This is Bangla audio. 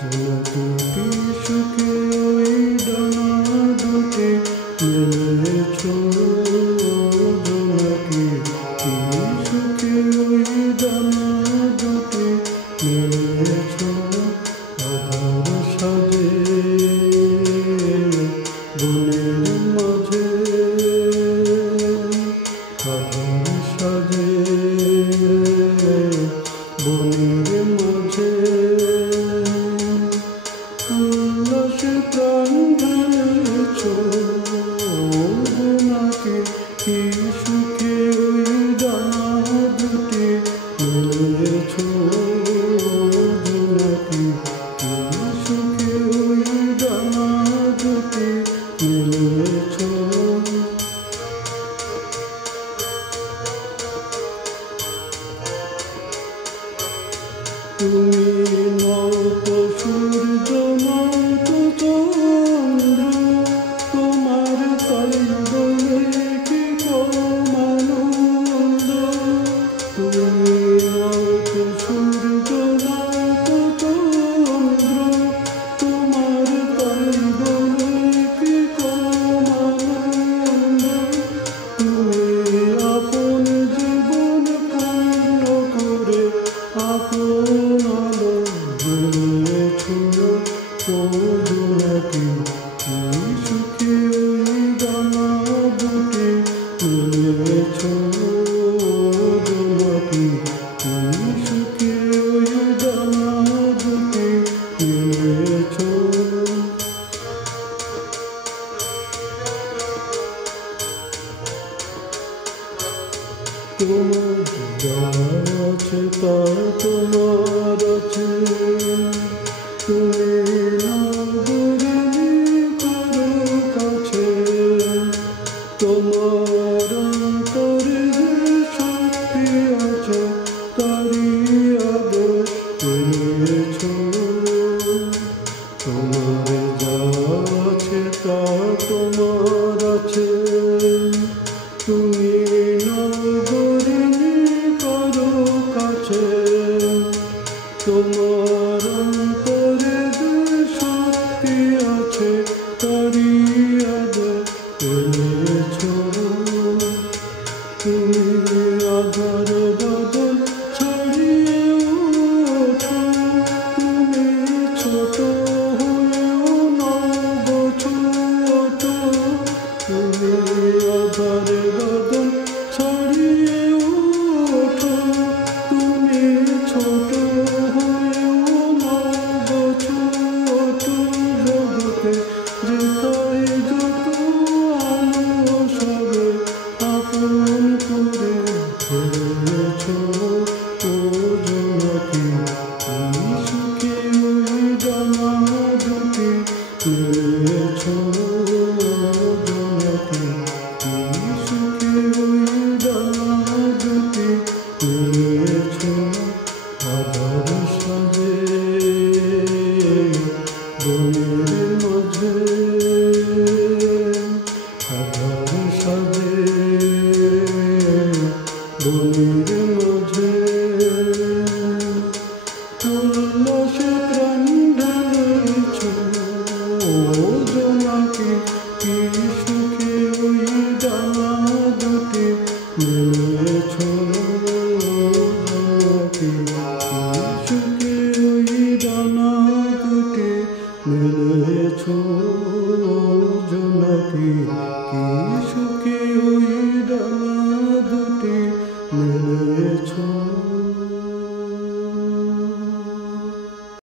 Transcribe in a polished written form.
জোনাকি সুখে ওই ডানা দুটি মেলেছ, জোনাকি সুখে ওই ডানা দুটি মেলেছ। আধার সাজে বনের মাঝে, আধার সাজে বনের মাঝে, উল্লাসে প্রাণ ঢালেছ, জোনাকি সুখে ওই ডানা দুটি মেলেছ, জোনাকি সুখে ওই ডানা দুটি মেলেছ। তুমি নয়তো সূর্য নয়তো চন্দ্র, তোমার তাই বলে কি কম আনন্দ। তুমি নয়তো সূর্য নয়তো চন্দ্র, তোমার তাই বলে কি কম আনন্দ। তুমি আপন জীবন পূর্ণ করে আপন আলো জ্বেলেছ, ও জোনাকি সুখে ওই ডানা দুটি মেলেছ, জোনাকি সুখে ওই ডানা দুটি মেলেছ। তোমার যা আছে তা তোমার আছে, তুমি নাগরিনী কারো কাছে। তোমার অন্তরে যে শক্তি আছে তারই আদেশ পেয়েছ। তোমার যা আছে তা তোমার আছে, তুমি নাগরিনী কারো কাছে। তোমার অন্তরে যে শক্তি আছে তারই আদেশ পেয়েছ। তুমি আধার বাদল ছাড়িয়ে ওঠো, তুমি ছোট হয়েও নব ছোট। তুমি আধার বাদল ছাড়িয়ে ওঠো, তুমি ছোট হয়েও নব ছোট। জগতে যেথায় যত আলো সবে আপন করে ফেলেছ, ও জোনাকি সুখে ওই ডানা দুটি মেলেছ, জোনাকি সুখে ওই ডানা দুটি মেলেছ। আধার সাজে বনের মাঝে, আধার সাজে বনের মাঝে, উল্লাসে প্রাণ ঢালেছ, ও জোনাকি সুখে ওই ডানা দুটি মেলেছ, জোনাকি সুখে ওই ডানা দুটি মেলেছ।